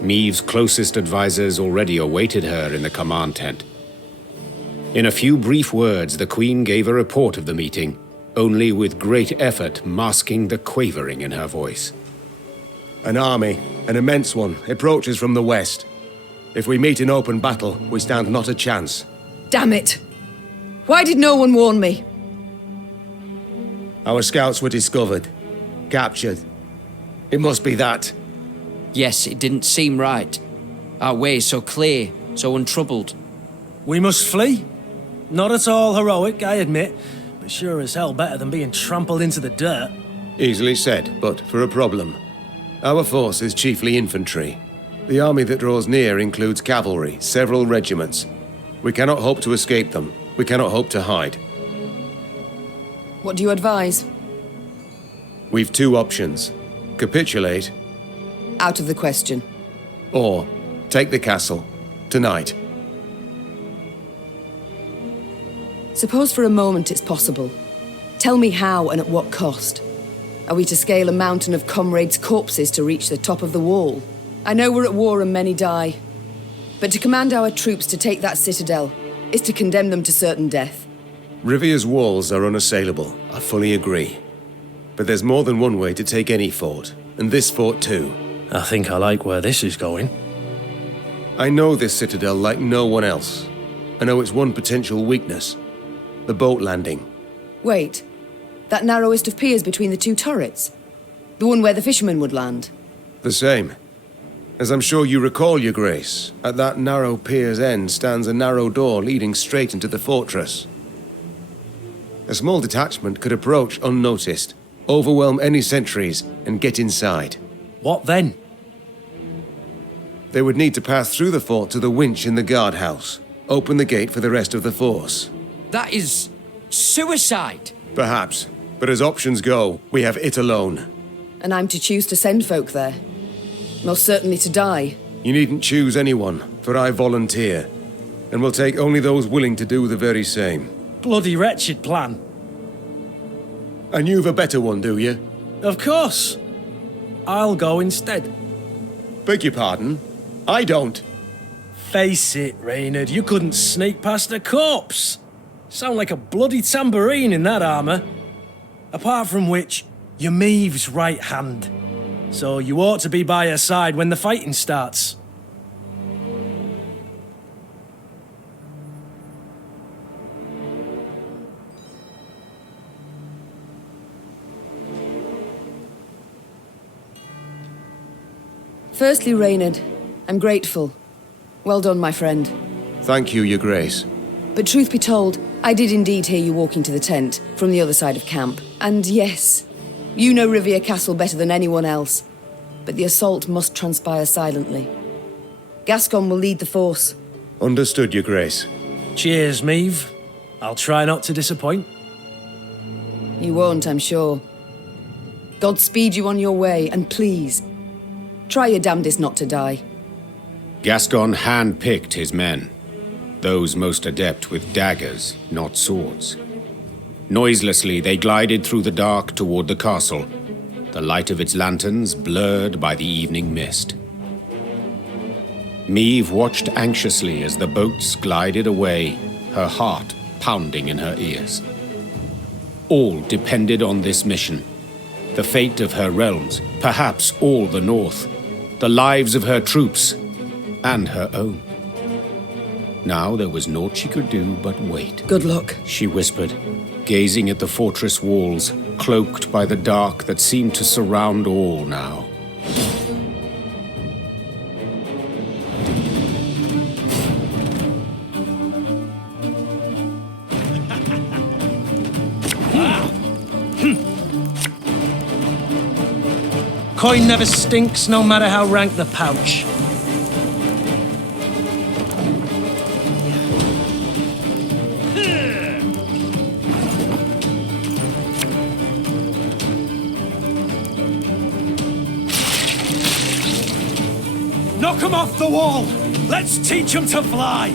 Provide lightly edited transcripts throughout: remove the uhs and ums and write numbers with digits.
Meave's closest advisors already awaited her in the command tent. In a few brief words, the Queen gave a report of the meeting, only with great effort masking the quavering in her voice. An army, an immense one, approaches from the west. If we meet in open battle, we stand not a chance. Damn it! Why did no one warn me? Our scouts were discovered, captured. It must be that. Yes, it didn't seem right. Our way so clear, so untroubled. We must flee? Not at all heroic, I admit, but sure as hell better than being trampled into the dirt. Easily said, but for a problem. Our force is chiefly infantry. The army that draws near includes cavalry, several regiments. We cannot hope to escape them. We cannot hope to hide. What do you advise? We've two options. Capitulate, Out of the question. or take the castle. Tonight. Suppose for a moment it's possible. Tell me how and at what cost. Are we to scale a mountain of comrades' corpses to reach the top of the wall? I know we're at war and many die. But to command our troops to take that citadel is to condemn them to certain death. Rivia's walls are unassailable, I fully agree. But there's more than one way to take any fort, and this fort too. I think I like where this is going. I know this citadel like no one else. I know its one potential weakness. The boat landing. Wait, that narrowest of piers between the two turrets? The one where the fishermen would land? The same. As I'm sure you recall, Your Grace, at that narrow pier's end stands a narrow door leading straight into the fortress. A small detachment could approach unnoticed, overwhelm any sentries, and get inside. What then? They would need to pass through the fort to the winch in the guardhouse, open the gate for the rest of the force. That is suicide. Perhaps, but as options go, we have it alone. And I'm to choose to send folk there? Most certainly to die. You needn't choose anyone, for I volunteer, and will take only those willing to do the very same. Bloody wretched plan. And you've a better one, do you? Of course. I'll go instead. Beg your pardon? I don't. Face it, Reynard, you couldn't sneak past a corpse. Sound like a bloody tambourine in that armour. Apart from which, you're Maeve's right hand. So you ought to be by her side when the fighting starts. Firstly, Reynard, I'm grateful. Well done, my friend. Thank you, Your Grace. But truth be told, I did indeed hear you walking to the tent from the other side of camp. And yes, you know Rivia Castle better than anyone else. But the assault must transpire silently. Gascon will lead the force. Understood, Your Grace. Cheers, Maeve. I'll try not to disappoint. You won't, I'm sure. God speed you on your way, and please, try your damnedest not to die. Gascon hand-picked his men, those most adept with daggers, not swords. Noiselessly, they glided through the dark toward the castle, the light of its lanterns blurred by the evening mist. Maeve watched anxiously as the boats glided away, her heart pounding in her ears. All depended on this mission. The fate of her realms, perhaps all the North, the lives of her troops, and her own. Now there was naught she could do but wait. Good luck, She whispered, gazing at the fortress walls, cloaked by the dark that seemed to surround all now. Coin never stinks, no matter how rank the pouch. Knock 'em off the wall! Let's teach 'em to fly!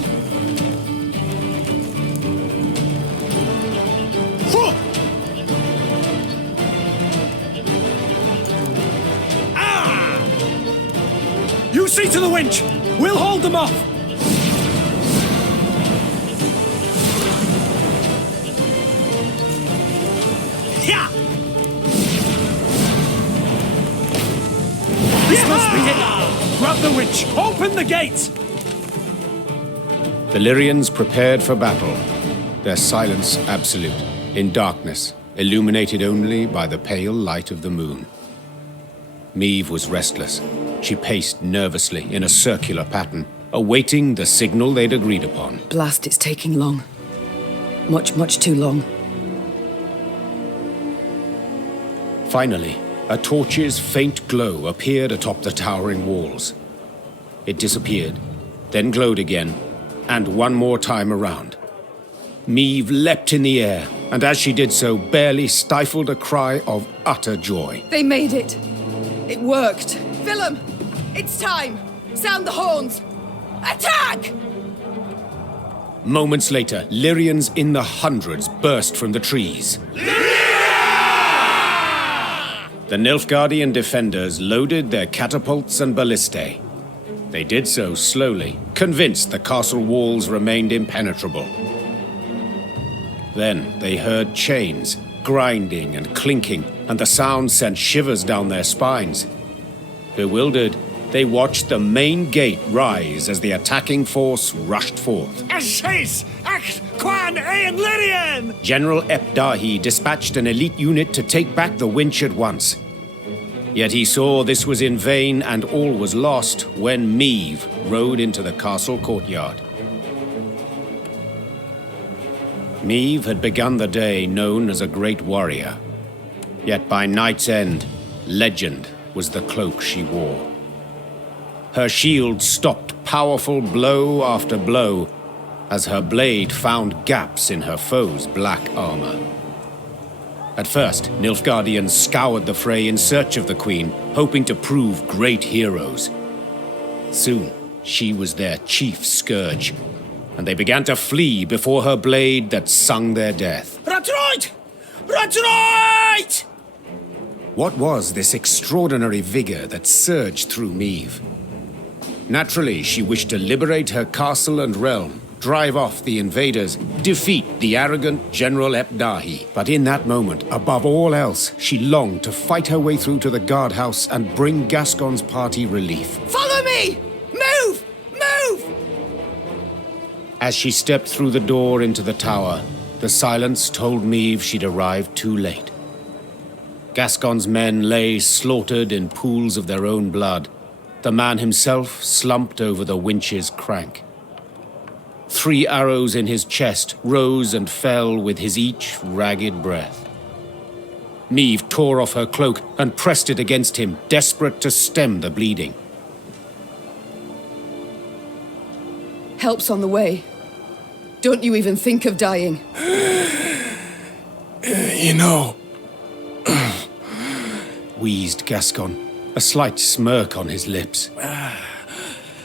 You See to the winch! We'll hold them off! Yeah! This must be it! Grab the winch! Open the gate! The Lyrians prepared for battle, their silence absolute, in darkness, illuminated only by the pale light of the moon. Meve was restless. She paced nervously in a circular pattern, awaiting the signal they'd agreed upon. Blast, it's taking long. Much too long. Finally, a torch's faint glow appeared atop the towering walls. It disappeared, then glowed again, and one more time around. Meve leapt in the air, and as she did so, barely stifled a cry of utter joy. They made it! It worked! Willem! It's time! Sound the horns! Attack! Moments later, Lyrians in the hundreds burst from the trees. The Nilfgaardian defenders loaded their catapults and ballistae. They did so slowly, convinced the castle walls remained impenetrable. Then they heard chains, grinding and clinking, and the sound sent shivers down their spines. Bewildered, they watched the main gate rise as the attacking force rushed forth. General Epdahi dispatched an elite unit to take back the winch at once. Yet he saw this was in vain and all was lost when Meve rode into the castle courtyard. Meve had begun the day known as a great warrior. Yet by night's end, legend was the cloak she wore. Her shield stopped powerful blow after blow as her blade found gaps in her foe's black armor. At first, Nilfgaardians scoured the fray in search of the Queen, hoping to prove great heroes. Soon, she was their chief scourge, and they began to flee before her blade that sung their death. Retreat! Retreat! What was this extraordinary vigor that surged through Meve? Naturally, she wished to liberate her castle and realm, drive off the invaders, defeat the arrogant General Epdahi. But in that moment, above all else, she longed to fight her way through to the guardhouse and bring Gascon's party relief. Follow me! Move! Move! As she stepped through the door into the tower, the silence told Meve she'd arrived too late. Gascon's men lay slaughtered in pools of their own blood. The man himself slumped over the winch's crank. 3 arrows in his chest rose and fell with his each ragged breath. Meve tore off her cloak and pressed it against him, desperate to stem the bleeding. Help's on the way. Don't you even think of dying. You know... wheezed Gascon, a slight smirk on his lips.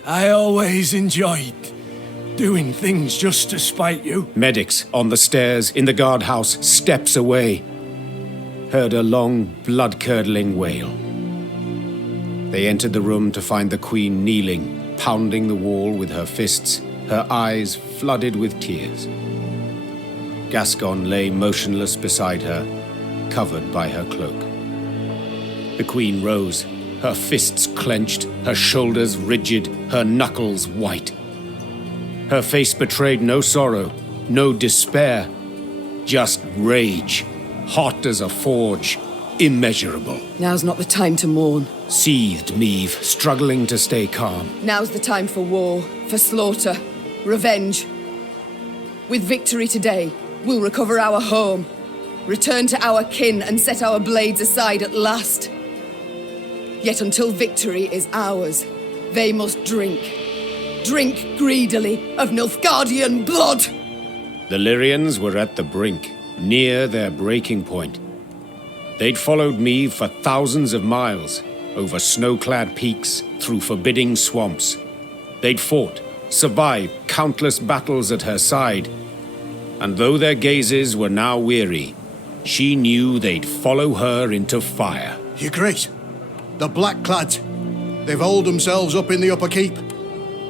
I always enjoyed doing things just to spite you. Medics on the stairs in the guardhouse, steps away, heard a long, blood-curdling wail. They entered the room to find the Queen kneeling, pounding the wall with her fists, her eyes flooded with tears. Gascon lay motionless beside her, covered by her cloak. The Queen rose, her fists clenched, her shoulders rigid, her knuckles white. Her face betrayed no sorrow, no despair, just rage, hot as a forge, immeasurable. Now's not the time to mourn. Seethed Meve, struggling to stay calm. Now's the time for war, for slaughter, revenge. With victory today, we'll recover our home, return to our kin and set our blades aside at last. Yet until victory is ours, they must drink. Drink greedily of Nilfgaardian blood! The Lyrians were at the brink, near their breaking point. They'd followed Meve for thousands of miles, over snow-clad peaks, through forbidding swamps. They'd fought, survived countless battles at her side. And though their gazes were now weary, she knew they'd follow her into fire. Your Grace, the Black-Clads, They've holed themselves up in the upper keep.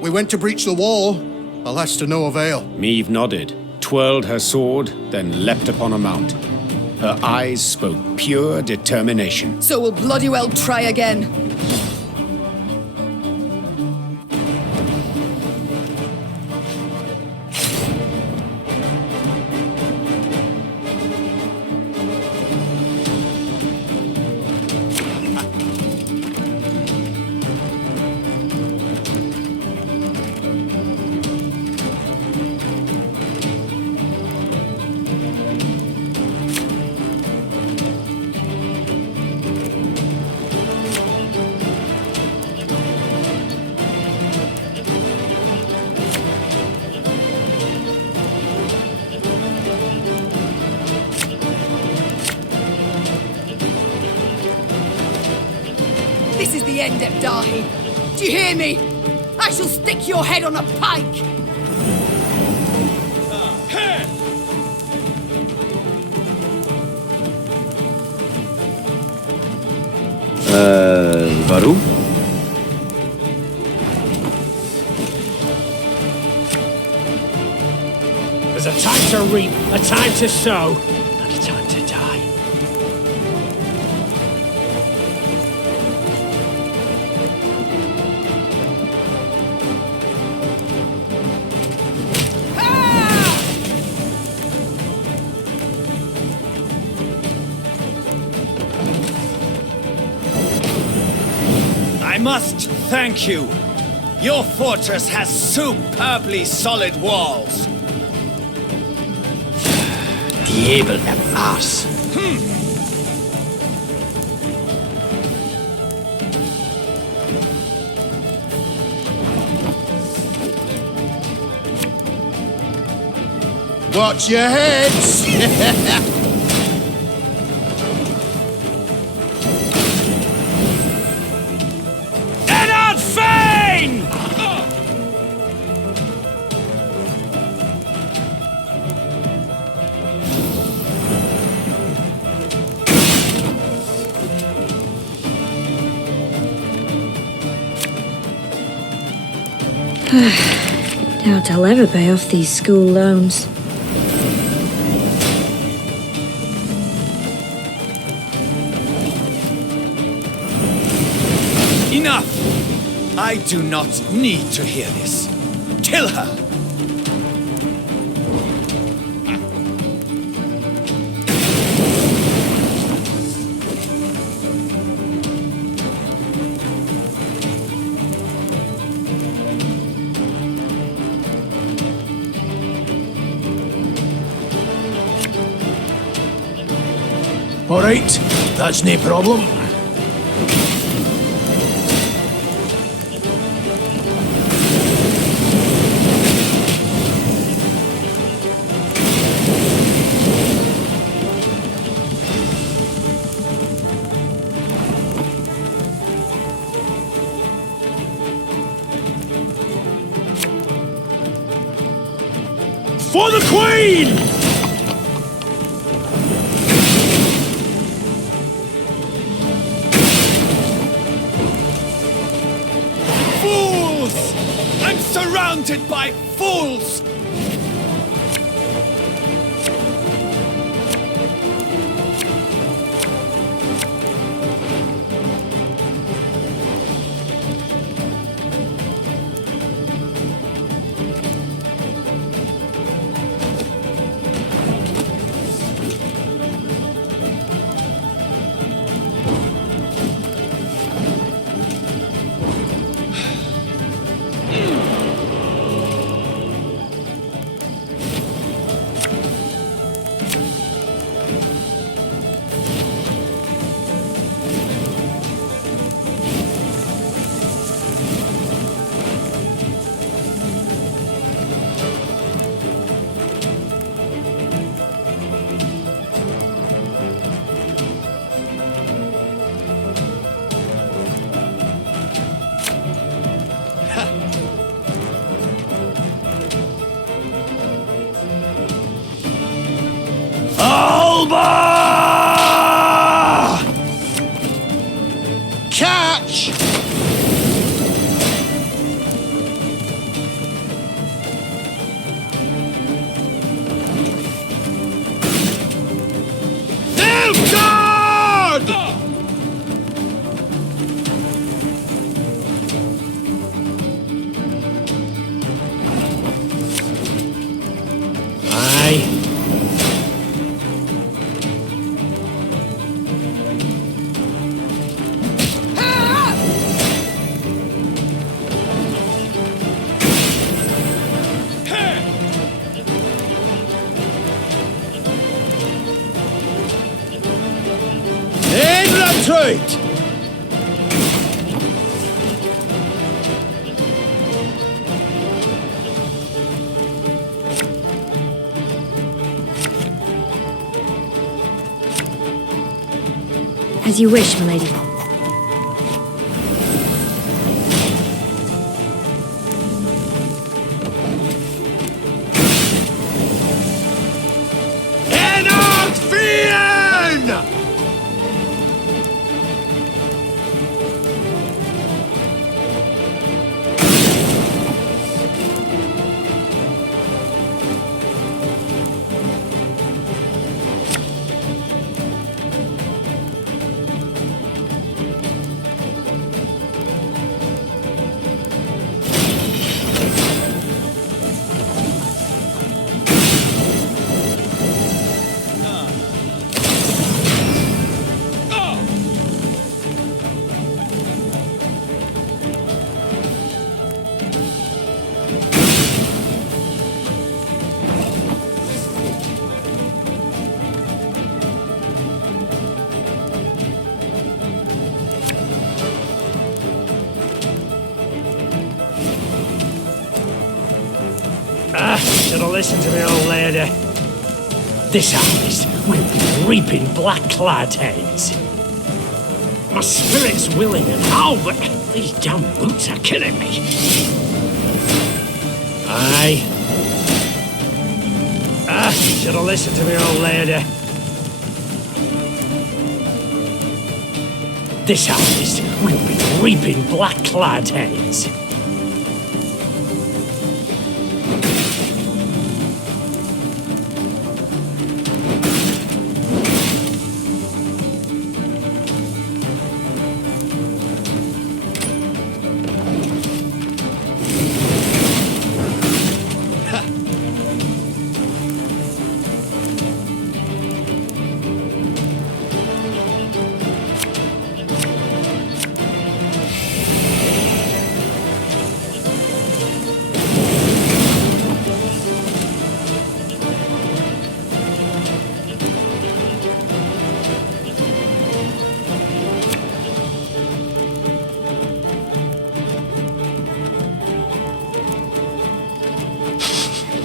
We went to breach the wall, alas to no avail. Meve nodded, twirled her sword, then leapt upon a mount. Her eyes spoke pure determination. So we'll bloody well try again. This is the end, Ebdahi. Do you hear me? I shall stick your head on a pike! Warum? There's a time to reap, a time to sow, and a time to die. I must thank you. Your fortress has superbly solid walls. Diabel am Arsch. Watch your heads! Doubt I'll ever pay off these school loans. Enough! I do not need to hear this. Kill her! All right, that's no problem. For the Queen! Surrounded by fools! Retreat! As you wish, milady. Should have listened to me, old lady. This harvest will be reaping black-clad heads. My spirit's willing and all, but these damn boots are killing me. Aye. Should have listened to me, old lady. This harvest will be reaping black-clad heads.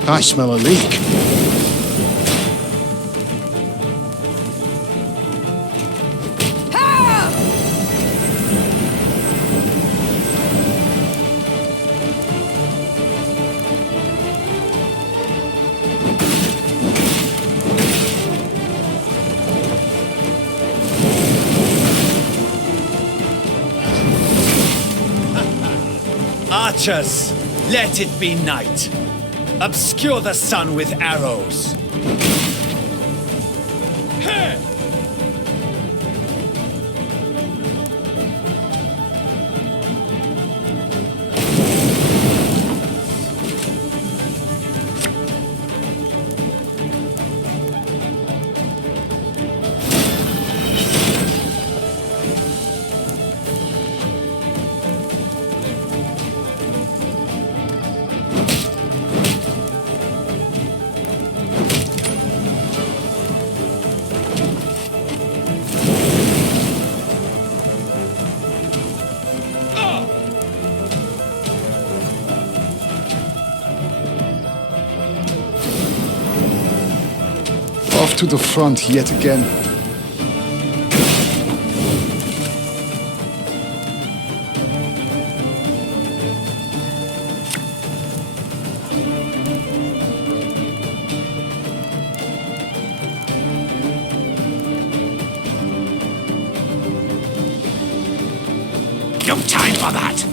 I smell a leak. Archers, let it be night. Obscure the sun with arrows. Hey! Off to the front yet again. No time for that!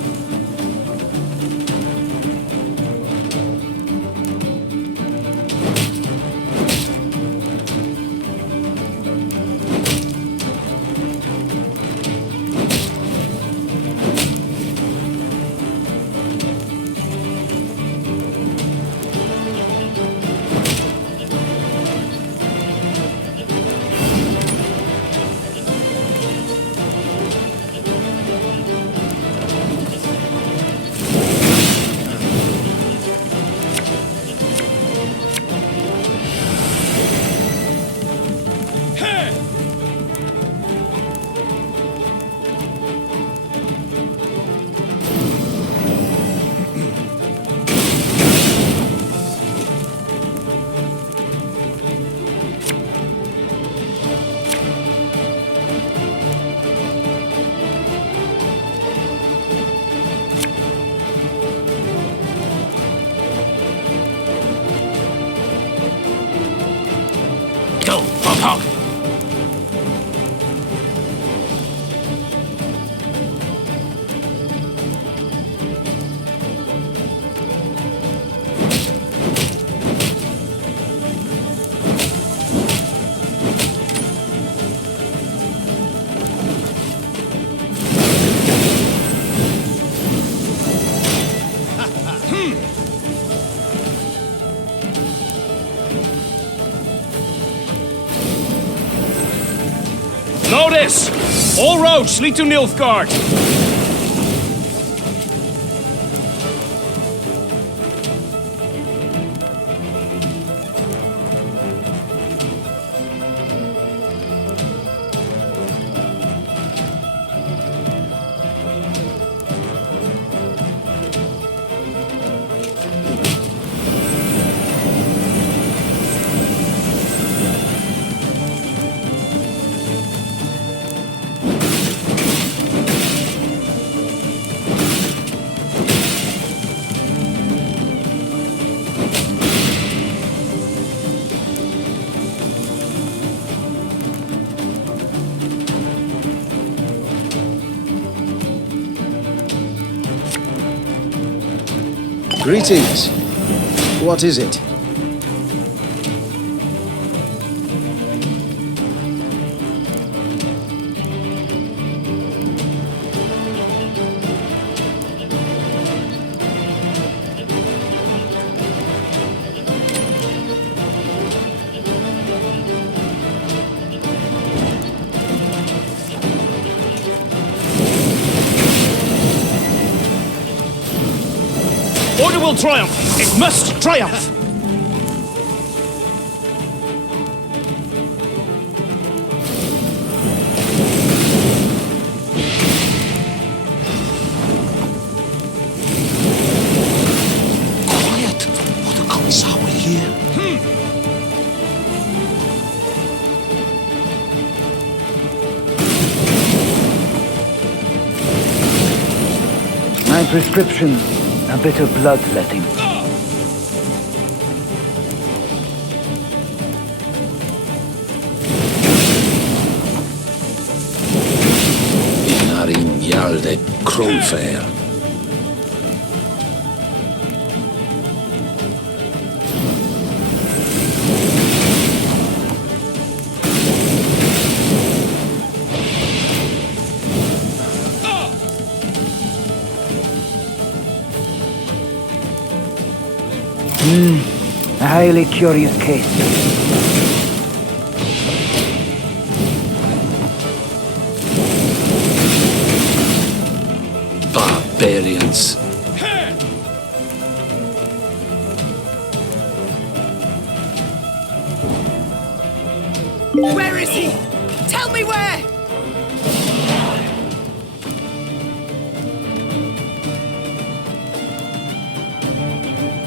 Orders! All roads lead to Nilfgaard! Greetings. What is it? Order will triumph! It must triumph! Quiet, or the Commissar will hear. My prescription, a bit of bloodletting. Inarim Yalde Kronfair. A highly curious case. Barbarians. Where is he? Tell me where!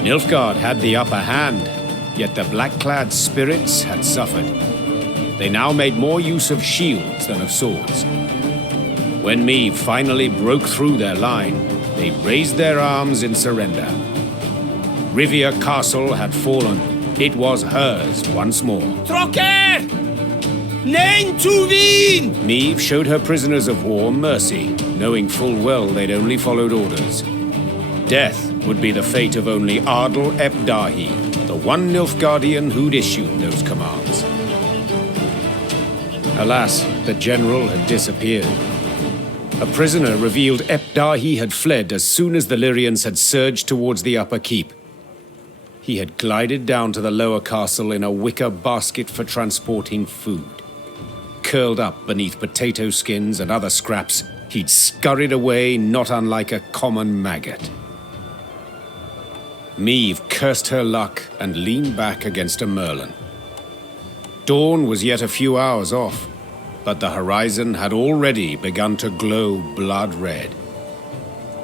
Nilfgaard had the upper hand, yet the black-clad spirits had suffered. They now made more use of shields than of swords. When Meve finally broke through their line, they raised their arms in surrender. Rivia Castle had fallen. It was hers once more. Trocker! Nein to win! Meve showed her prisoners of war mercy, knowing full well they'd only followed orders. Death would be the fate of only Ardal ep Dahi, the one Nilfgaardian who'd issued those commands. Alas, the general had disappeared. A prisoner revealed ep Dahi had fled as soon as the Lyrians had surged towards the upper keep. He had glided down to the lower castle in a wicker basket for transporting food. Curled up beneath potato skins and other scraps, he'd scurried away not unlike a common maggot. Meve cursed her luck and leaned back against a merlin. Dawn was yet a few hours off, but the horizon had already begun to glow blood red.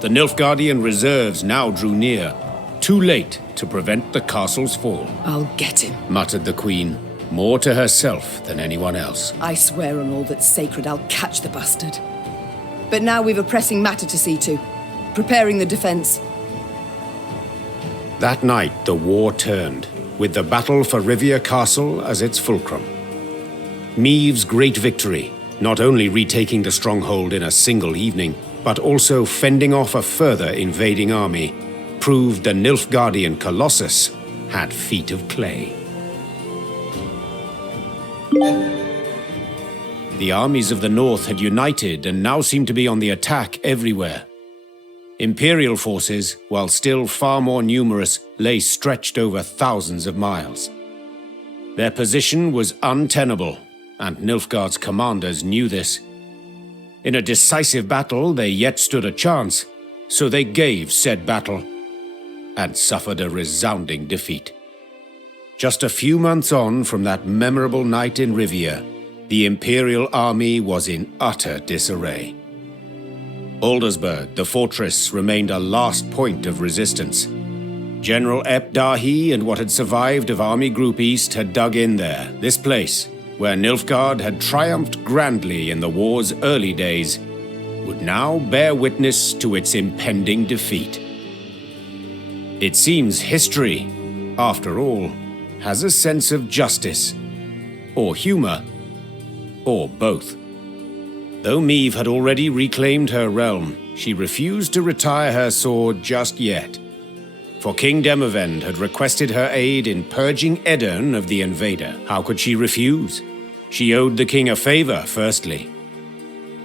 The Nilfgaardian reserves now drew near, too late to prevent the castle's fall. I'll get him, muttered the queen, more to herself than anyone else. I swear on all that's sacred I'll catch the bastard. But now we've a pressing matter to see to. Preparing the defense. That night, the war turned, with the battle for Rivia Castle as its fulcrum. Meve's great victory, not only retaking the stronghold in a single evening, but also fending off a further invading army, proved the Nilfgaardian Colossus had feet of clay. The armies of the north had united and now seemed to be on the attack everywhere. Imperial forces, while still far more numerous, lay stretched over thousands of miles. Their position was untenable, and Nilfgaard's commanders knew this. In a decisive battle, they yet stood a chance, so they gave said battle, and suffered a resounding defeat. Just a few months on from that memorable night in Rivia, the Imperial army was in utter disarray. Aldersburg, the fortress, remained a last point of resistance. General Epdahi and what had survived of Army Group East had dug in there. This place, where Nilfgaard had triumphed grandly in the war's early days, would now bear witness to its impending defeat. It seems history, after all, has a sense of justice, or humor, or both. Though Meve had already reclaimed her realm, she refused to retire her sword just yet. For King Demavend had requested her aid in purging Edirn of the invader. How could she refuse? She owed the king a favor, firstly.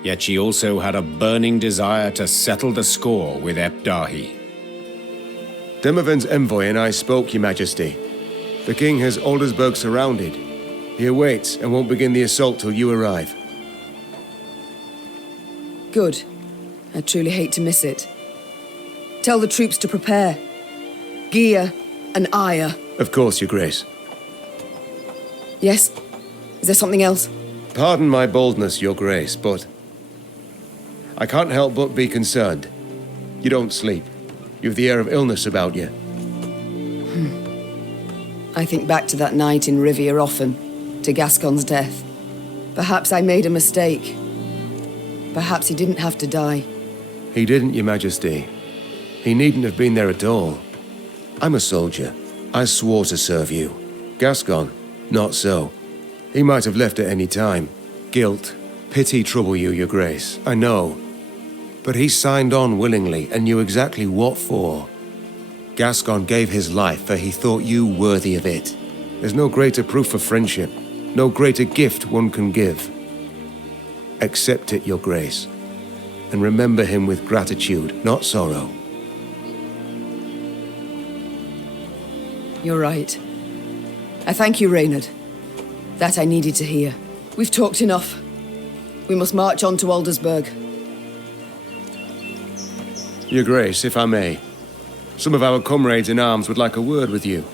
Yet she also had a burning desire to settle the score with Epdahi. Demavend's envoy and I spoke, Your Majesty. The king has Aldersburg surrounded. He awaits and won't begin the assault till you arrive. Good. I truly hate to miss it. Tell the troops to prepare. Gear and ire. Of course, Your Grace. Yes? Is there something else? Pardon my boldness, Your Grace, but I can't help but be concerned. You don't sleep. You've the air of illness about you. I think back to that night in Rivia often, to Gascon's death. Perhaps I made a mistake. Perhaps he didn't have to die. He didn't, Your Majesty. He needn't have been there at all. I'm a soldier. I swore to serve you. Gascon, not so. He might have left at any time. Guilt, pity trouble you, Your Grace. I know. But he signed on willingly and knew exactly what for. Gascon gave his life for he thought you worthy of it. There's no greater proof of friendship, no greater gift one can give. Accept it, Your Grace, and remember him with gratitude, not sorrow. You're right. I thank you, Reynard. That I needed to hear. We've talked enough. We must march on to Aldersburg. Your Grace, if I may. Some of our comrades in arms would like a word with you.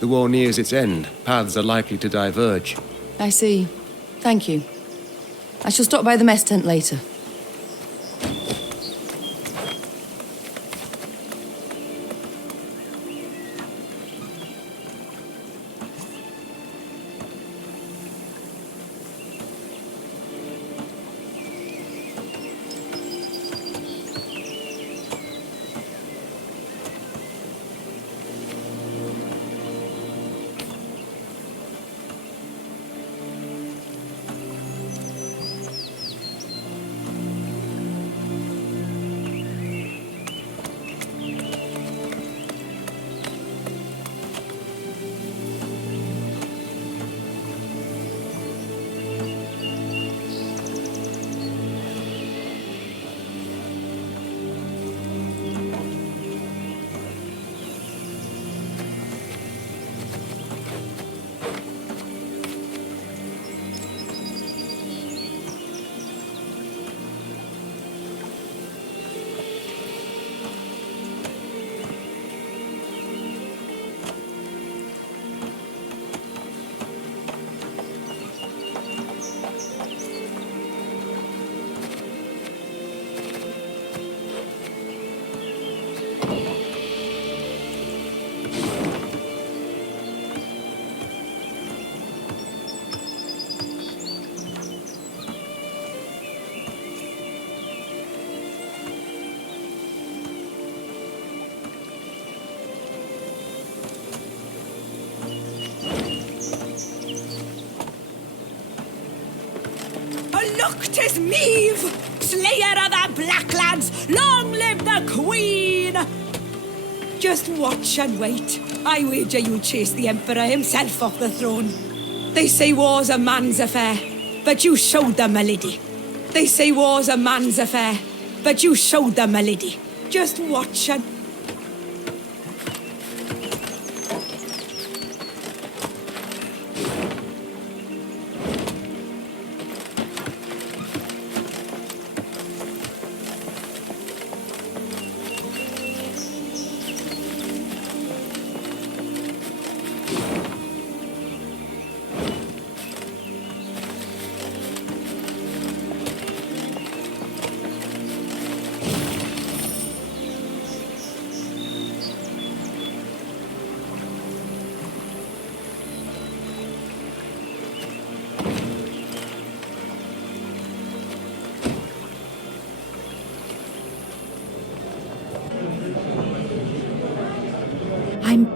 The war nears its end. Paths are likely to diverge. I see. Thank you. I shall stop by the mess tent later. Look, 'tis Meve, slayer of the Blacklands. Long live the Queen! Just watch and wait. I wager you'll chase the Emperor himself off the throne. They say war's a man's affair, but you showed them, my lady. They say war's a man's affair, but you showed them, my lady. Just watch and...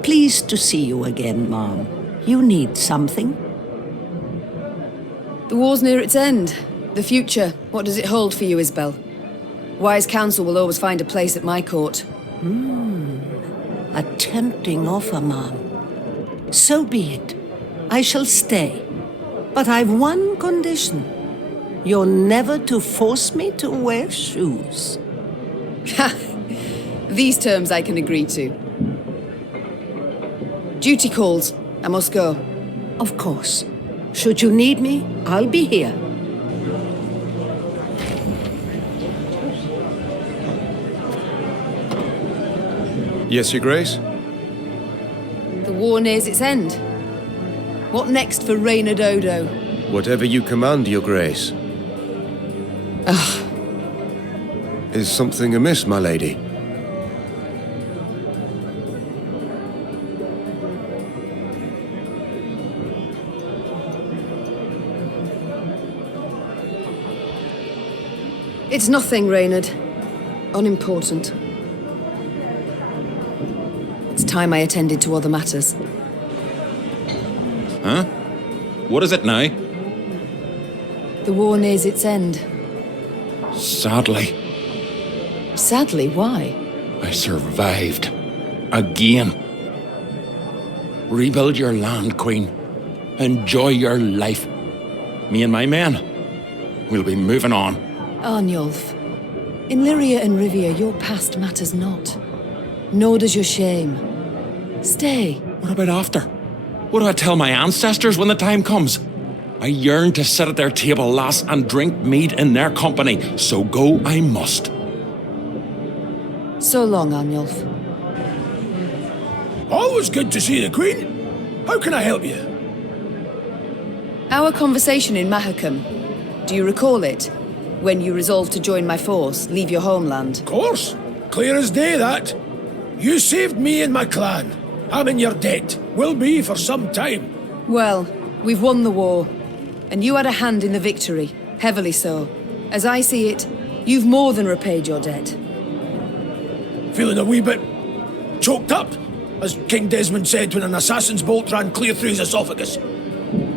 pleased to see you again, Mom. You need something? The war's near its end. The future, what does it hold for you, Isabel? Wise counsel will always find a place at my court. A tempting offer, Mom. So be it. I shall stay. But I've one condition. You're never to force me to wear shoes. Ha! These terms I can agree to. Duty calls. I must go. Of course. Should you need me, I'll be here. Yes, Your Grace? The war nears its end. What next for Reynard Odo? Whatever you command, Your Grace. Is something amiss, my lady? It's nothing, Reynard. Unimportant. It's time I attended to other matters. Huh? What is it now? The war nears its end. Sadly, Sadly, why? I survived. Again. Rebuild your land, Queen. Enjoy your life. Me and my men, we'll be moving on. Arnulf, in Lyria and Rivia, your past matters not. Nor does your shame. Stay. What about after? What do I tell my ancestors when the time comes? I yearn to sit at their table, lass, and drink mead in their company, so go I must. So long, Arnulf. Always good to see the Queen. How can I help you? Our conversation in Mahakam. Do you recall it? When you resolved to join my force, leave your homeland? Of course. Clear as day, that. You saved me and my clan. I'm in your debt. Will be for some time. Well, we've won the war. And you had a hand in the victory. Heavily so. As I see it, you've more than repaid your debt. Feeling a wee bit choked up, as King Desmond said when an assassin's bolt ran clear through his esophagus.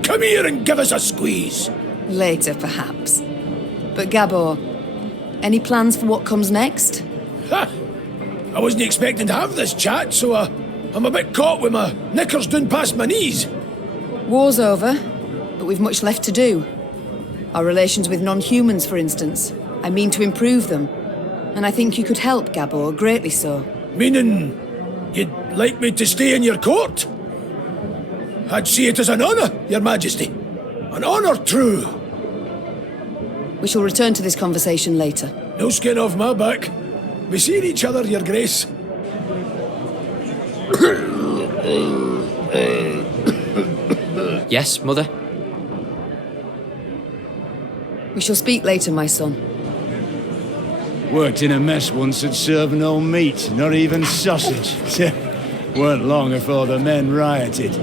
Come here and give us a squeeze. Later, perhaps. But Gabor, any plans for what comes next? Ha! I wasn't expecting to have this chat, so I'm a bit caught with my knickers down past my knees. War's over, but we've much left to do. Our relations with non-humans, for instance. I mean to improve them. And I think you could help, Gabor, greatly so. Meaning, you'd like me to stay in your court? I'd see it as an honour, Your Majesty. An honour true. We shall return to this conversation later. No skin off my back. We see each other, Your Grace. Yes, Mother? We shall speak later, my son. Worked in a mess once at serving no meat, not even sausage. Weren't long before the men rioted.